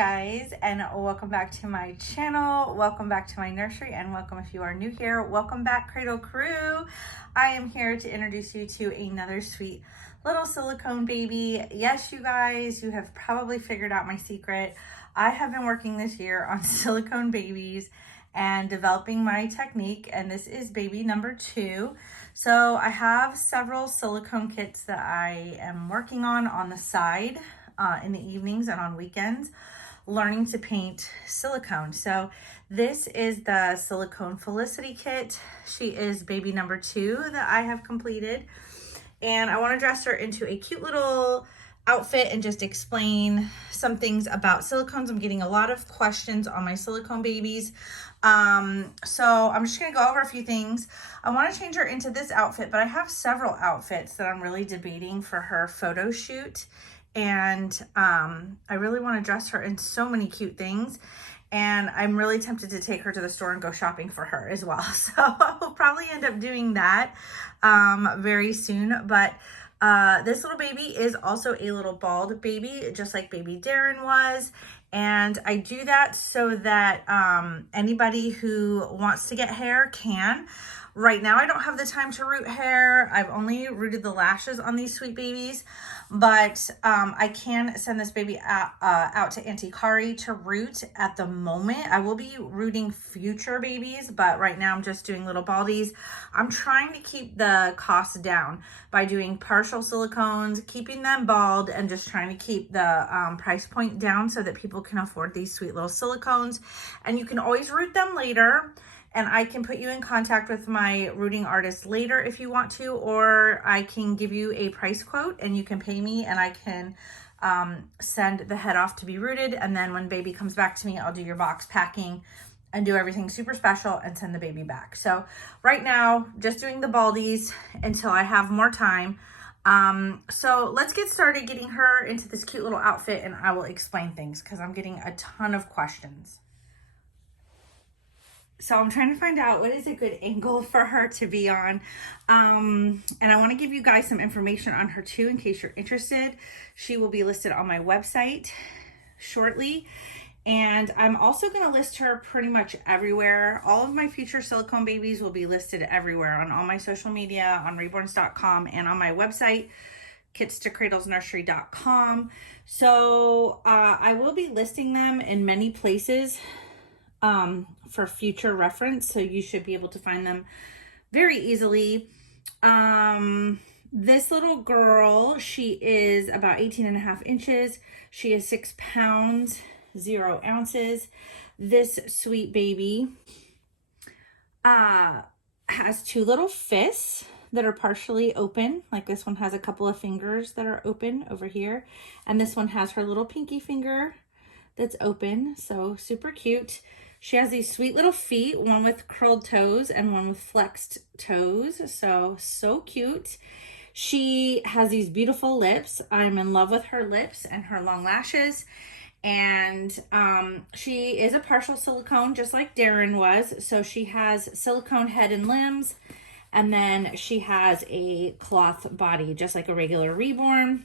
guys, and welcome back to my channel. Welcome back to my nursery, and welcome if you are new here. Welcome back, Cradle Crew. I am here to introduce you to another sweet little silicone baby. Yes, you guys, you have probably figured out my secret. I have been working this year on silicone babies and developing my technique, and this is baby number 2. So I have several silicone kits that I am working on the side in the evenings and on weekends, learning to paint silicone. So this is the Silicone Felicity kit. She is baby number 2 that I have completed, and I want to dress her into a cute little outfit and just explain some things about silicones. I'm getting a lot of questions on my silicone babies. So I'm just going to go over a few things. I want to change her into this outfit, but I have several outfits that I'm really debating for her photo shoot. And I really want to dress her in so many cute things. And I'm really tempted to take her to the store and go shopping for her as well. So I'll probably end up doing that very soon. But this little baby is also a little bald baby, just like baby Darren was. And I do that so that anybody who wants to get hair can. Right now, I don't have the time to root hair. I've only rooted the lashes on these sweet babies, but I can send this baby out to Auntie Kari to root at the moment. I will be rooting future babies, but right now I'm just doing little baldies. I'm trying to keep the costs down by doing partial silicones, keeping them bald, and just trying to keep the price point down so that people can afford these sweet little silicones. And you can always root them later. And I can put you in contact with my rooting artist later if you want to, or I can give you a price quote and you can pay me and I can send the head off to be rooted. And then when baby comes back to me, I'll do your box packing and do everything super special and send the baby back. So right now, just doing the baldies until I have more time. So let's get started getting her into this cute little outfit, and I will explain things because I'm getting a ton of questions. So I'm trying to find out what is a good angle for her to be on. And I want to give you guys some information on her too, in case you're interested. She will be listed on my website shortly. And I'm also going to list her pretty much everywhere. All of my future silicone babies will be listed everywhere on all my social media, on reborns.com, and on my website, kitstokradlesnursery.com. So I will be listing them in many places for future reference, so you should be able to find them very easily. This little girl, she is about 18.5 inches. She is 6 pounds, 0 ounces. This sweet baby has 2 little fists that are partially open. Like this one has a couple of fingers that are open over here, and this one has her little pinky finger that's open. So super cute. She has these sweet little feet, one with curled toes and one with flexed toes. So cute. She has these beautiful lips. I'm in love with her lips and her long lashes. And she is a partial silicone, just like Darren was. So she has silicone head and limbs. And then she has a cloth body, just like a regular Reborn.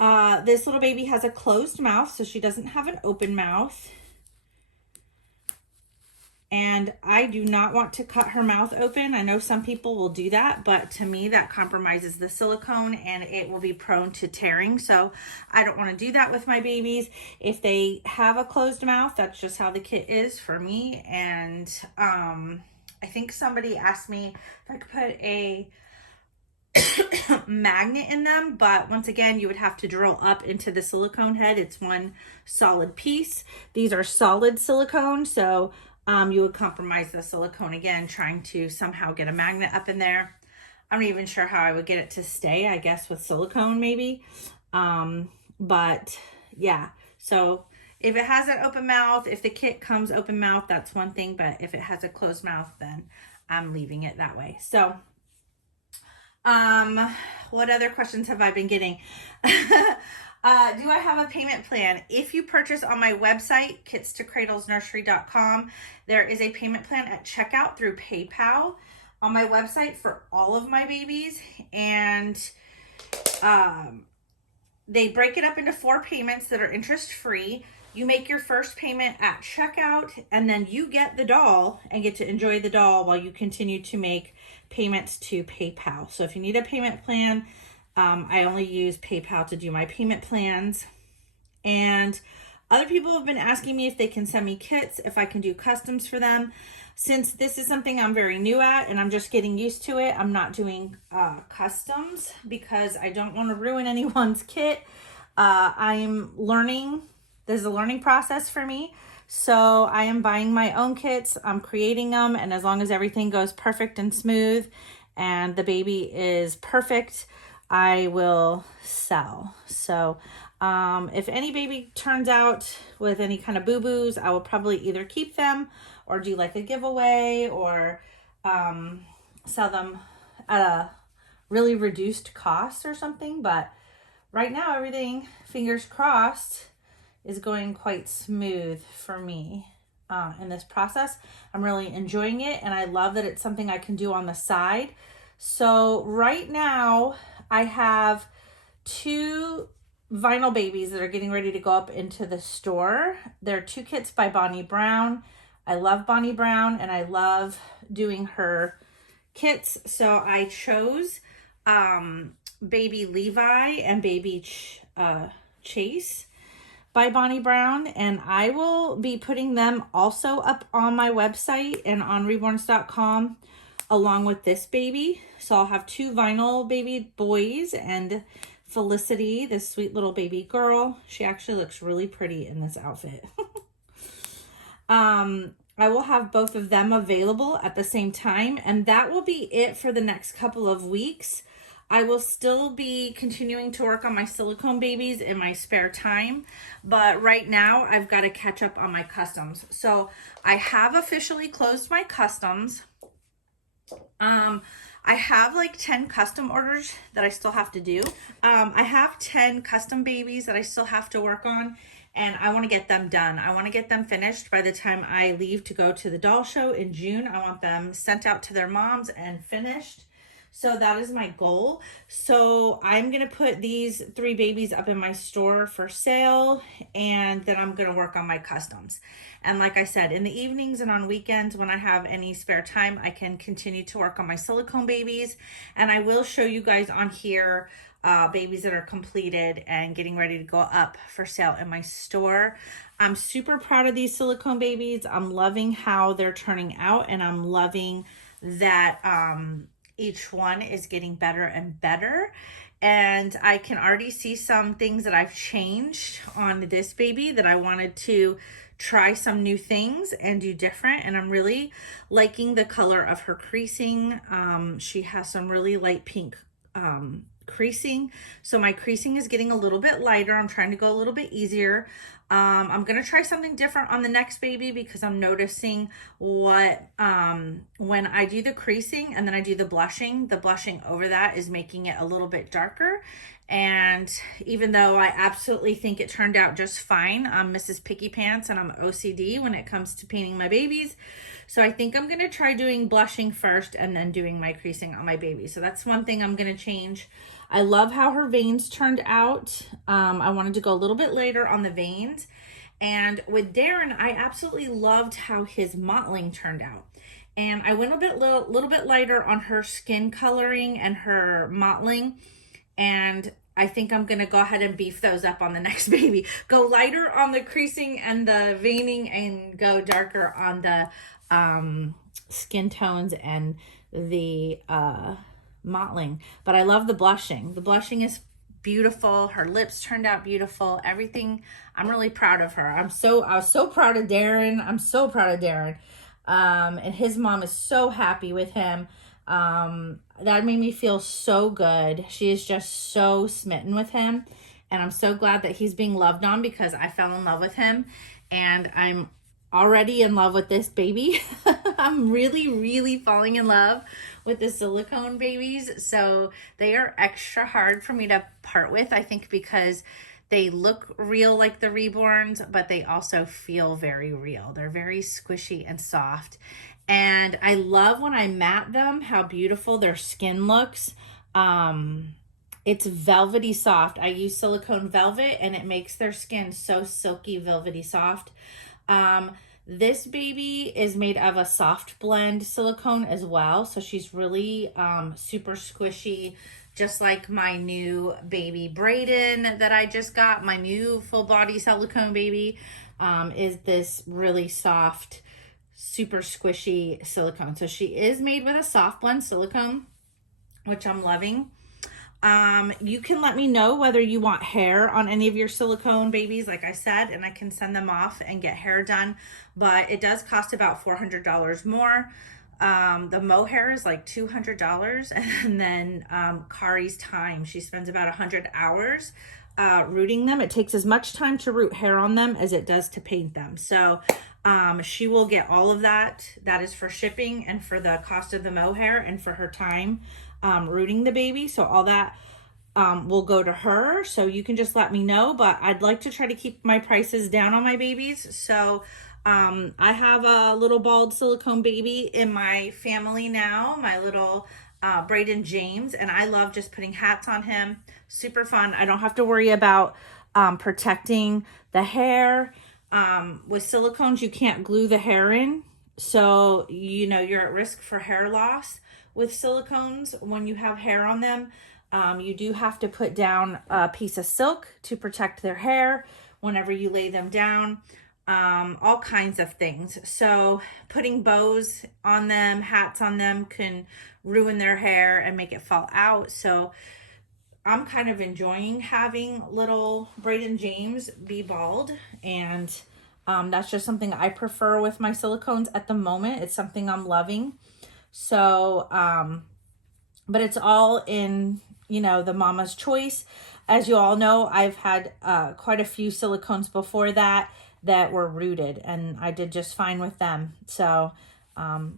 This little baby has a closed mouth, so she doesn't have an open mouth. And I do not want to cut her mouth open. I know some people will do that, but to me that compromises the silicone and it will be prone to tearing. So I don't want to do that with my babies. If they have a closed mouth, that's just how the kit is for me. And I think somebody asked me if I could put a magnet in them, but once again, you would have to drill up into the silicone head. It's one solid piece. These are solid silicone, so you would compromise the silicone again, trying to somehow get a magnet up in there. I'm not even sure how I would get it to stay, I guess with silicone maybe. But yeah, so if it has an open mouth, if the kit comes open mouth, that's one thing. But if it has a closed mouth, then I'm leaving it that way. So what other questions have I been getting? Do I have a payment plan? If you purchase on my website, kitstokradlesnursery.com, there is a payment plan at checkout through PayPal on my website for all of my babies. And they break it up into 4 payments that are interest free. You make your first payment at checkout, and then you get the doll and get to enjoy the doll while you continue to make payments to PayPal. So if you need a payment plan, I only use PayPal to do my payment plans. And other people have been asking me if they can send me kits, if I can do customs for them. Since this is something I'm very new at and I'm just getting used to it, I'm not doing customs because I don't want to ruin anyone's kit. I'm learning. There's a learning process for me. So I am buying my own kits. I'm creating them. And as long as everything goes perfect and smooth and the baby is perfect, I will sell. So if any baby turns out with any kind of boo-boos, I will probably either keep them or do like a giveaway or sell them at a really reduced cost or something. But right now, everything, fingers crossed, is going quite smooth for me in this process. I'm really enjoying it, and I love that it's something I can do on the side. So right now, I have 2 vinyl babies that are getting ready to go up into the store. They're 2 kits by Bonnie Brown. I love Bonnie Brown, and I love doing her kits. So I chose baby Levi and baby Chase by Bonnie Brown, and I will be putting them also up on my website and on reborns.com along with this baby. So I'll have 2 vinyl baby boys and Felicity, this sweet little baby girl. She actually looks really pretty in this outfit. I will have both of them available at the same time, and that will be it for the next couple of weeks. I will still be continuing to work on my silicone babies in my spare time, but right now I've got to catch up on my customs. So I have officially closed my customs. I have like 10 custom orders that I still have to do. I have 10 custom babies that I still have to work on, and I want to get them done. I want to get them finished by the time I leave to go to the doll show in June. I want them sent out to their moms and finished. So that is my goal. So I'm going to put these 3 babies up in my store for sale, and then I'm going to work on my customs. And like I said, in the evenings and on weekends when I have any spare time, I can continue to work on my silicone babies. And I will show you guys on here babies that are completed and getting ready to go up for sale in my store. I'm super proud of these silicone babies. I'm loving how they're turning out, and I'm loving that each one is getting better and better. And I can already see some things that I've changed on this baby that I wanted to try some new things and do different. And I'm really liking the color of her creasing. She has some really light pink creasing. So my creasing is getting a little bit lighter. I'm trying to go a little bit easier. I'm going to try something different on the next baby because I'm noticing what, when I do the creasing and then I do the blushing over that is making it a little bit darker. And even though I absolutely think it turned out just fine, I'm Mrs. Picky Pants and I'm OCD when it comes to painting my babies. So I think I'm going to try doing blushing first and then doing my creasing on my baby. So that's one thing I'm going to change. I love how her veins turned out. I wanted to go a little bit later on the veins. And with Darren, I absolutely loved how his mottling turned out. And I went a little bit lighter on her skin coloring and her mottling. And I think I'm going to go ahead and beef those up on the next baby. Go lighter on the creasing and the veining and go darker on the skin tones and the mottling. But I love the blushing. The blushing is beautiful. Her lips turned out beautiful. Everything. I'm really proud of her. I was so proud of Darren. I'm so proud of Darren. And his mom is so happy with him. That made me feel so good. She is just so smitten with him, and I'm so glad that he's being loved on because I fell in love with him, and I'm already in love with this baby. I'm really falling in love with the silicone babies. So they are extra hard for me to part with, I think, because they look real like the Reborns, but they also feel very real. They're very squishy and soft. And I love when I mat them, how beautiful their skin looks. It's velvety soft. I use silicone velvet and it makes their skin so silky, velvety soft. This baby is made of a soft blend silicone as well. So she's really super squishy, just like my new baby Brayden that I just got. My new full body silicone baby is this really soft, super squishy silicone. So she is made with a soft blend silicone, which I'm loving. You can let me know whether you want hair on any of your silicone babies, like I said, and I can send them off and get hair done, but it does cost about $400 more. The mohair is like $200, and then Kari's time, she spends about 100 hours rooting them. It takes as much time to root hair on them as it does to paint them. So she will get all of that. That is for shipping and for the cost of the mohair and for her time rooting the baby. So all that will go to her. So you can just let me know, but I'd like to try to keep my prices down on my babies. So I have a little bald silicone baby in my family now, my little Brayden James, and I love just putting hats on him. Super fun. I don't have to worry about protecting the hair. With silicones, you can't glue the hair in. So, you know, you're at risk for hair loss with silicones when you have hair on them. You do have to put down a piece of silk to protect their hair whenever you lay them down. All kinds of things. So putting bows on them, hats on them can ruin their hair and make it fall out. So I'm kind of enjoying having little Brayden James be bald, and that's just something I prefer with my silicones at the moment. It's something I'm loving. So, but it's all in, you know, the mama's choice. As you all know, I've had quite a few silicones before that were rooted, and I did just fine with them. So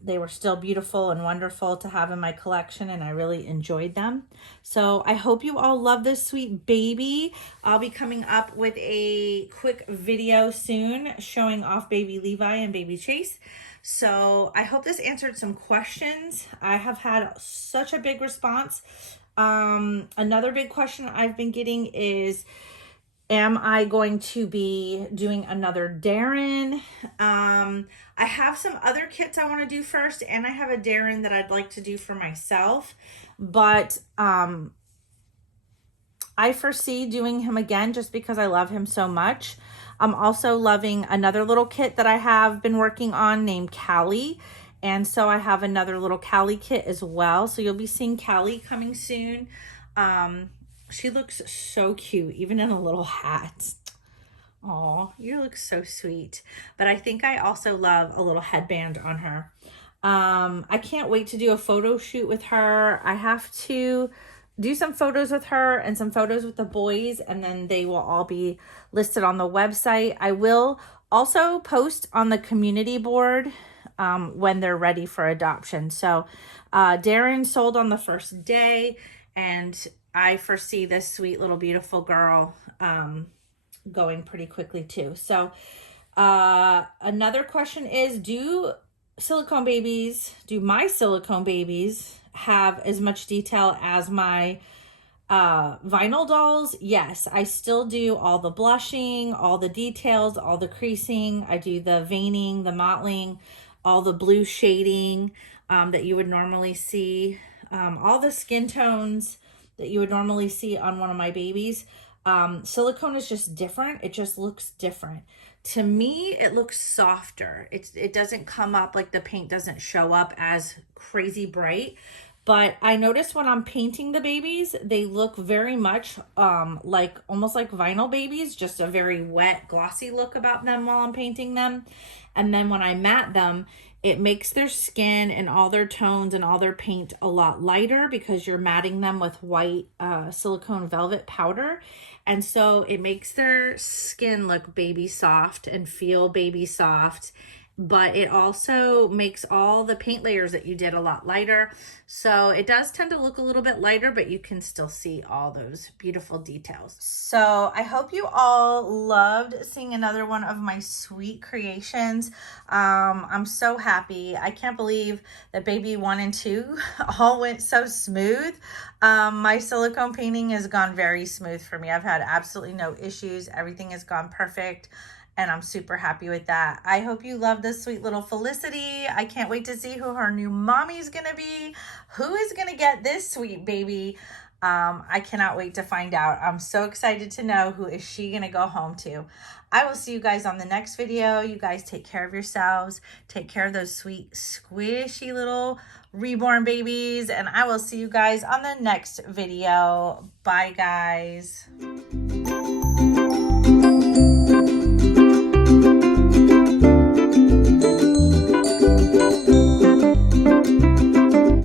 they were still beautiful and wonderful to have in my collection, and I really enjoyed them. So I hope you all love this sweet baby. I'll be coming up with a quick video soon showing off baby Levi and baby Chase. So I hope this answered some questions. I have had such a big response. Another big question I've been getting is, am I going to be doing another Darren? I have some other kits I want to do first, and I have a Darren that I'd like to do for myself, but I foresee doing him again just because I love him so much. I'm also loving another little kit that I have been working on named Callie. And so I have another little Callie kit as well. So you'll be seeing Callie coming soon. She looks so cute, even in a little hat. Oh, you look so sweet. But I think I also love a little headband on her. I can't wait to do a photo shoot with her. I have to do some photos with her and some photos with the boys, and then they will all be listed on the website. I will also post on the community board when they're ready for adoption. So Darren sold on the first day, and I foresee this sweet little beautiful girl going pretty quickly too. So another question is, do my silicone babies have as much detail as my vinyl dolls? Yes, I still do all the blushing, all the details, all the creasing. I do the veining, the mottling, all the blue shading that you would normally see, all the skin tones that you would normally see on one of my babies. Silicone is just different. It just looks different. To me, it looks softer. It doesn't come up, like the paint doesn't show up as crazy bright. But I notice when I'm painting the babies, they look very much like almost like vinyl babies, just a very wet, glossy look about them while I'm painting them. And then when I matte them, it makes their skin and all their tones and all their paint a lot lighter because you're matting them with white silicone velvet powder. And so it makes their skin look baby soft and feel baby soft. but it also makes all the paint layers that you did a lot lighter. So it does tend to look a little bit lighter, but you can still see all those beautiful details. So I hope you all loved seeing another one of my sweet creations. I'm so happy. I can't believe that baby 1 and 2 all went so smooth. My silicone painting has gone very smooth for me. I've had absolutely no issues. Everything has gone perfect. And I'm super happy with that. I hope you love this sweet little Felicity. I can't wait to see who her new mommy's gonna be. Who is gonna get this sweet baby? I cannot wait to find out. I'm so excited to know who is she gonna go home to. I will see you guys on the next video. You guys take care of yourselves. Take care of those sweet, squishy little reborn babies. And I will see you guys on the next video. Bye, guys.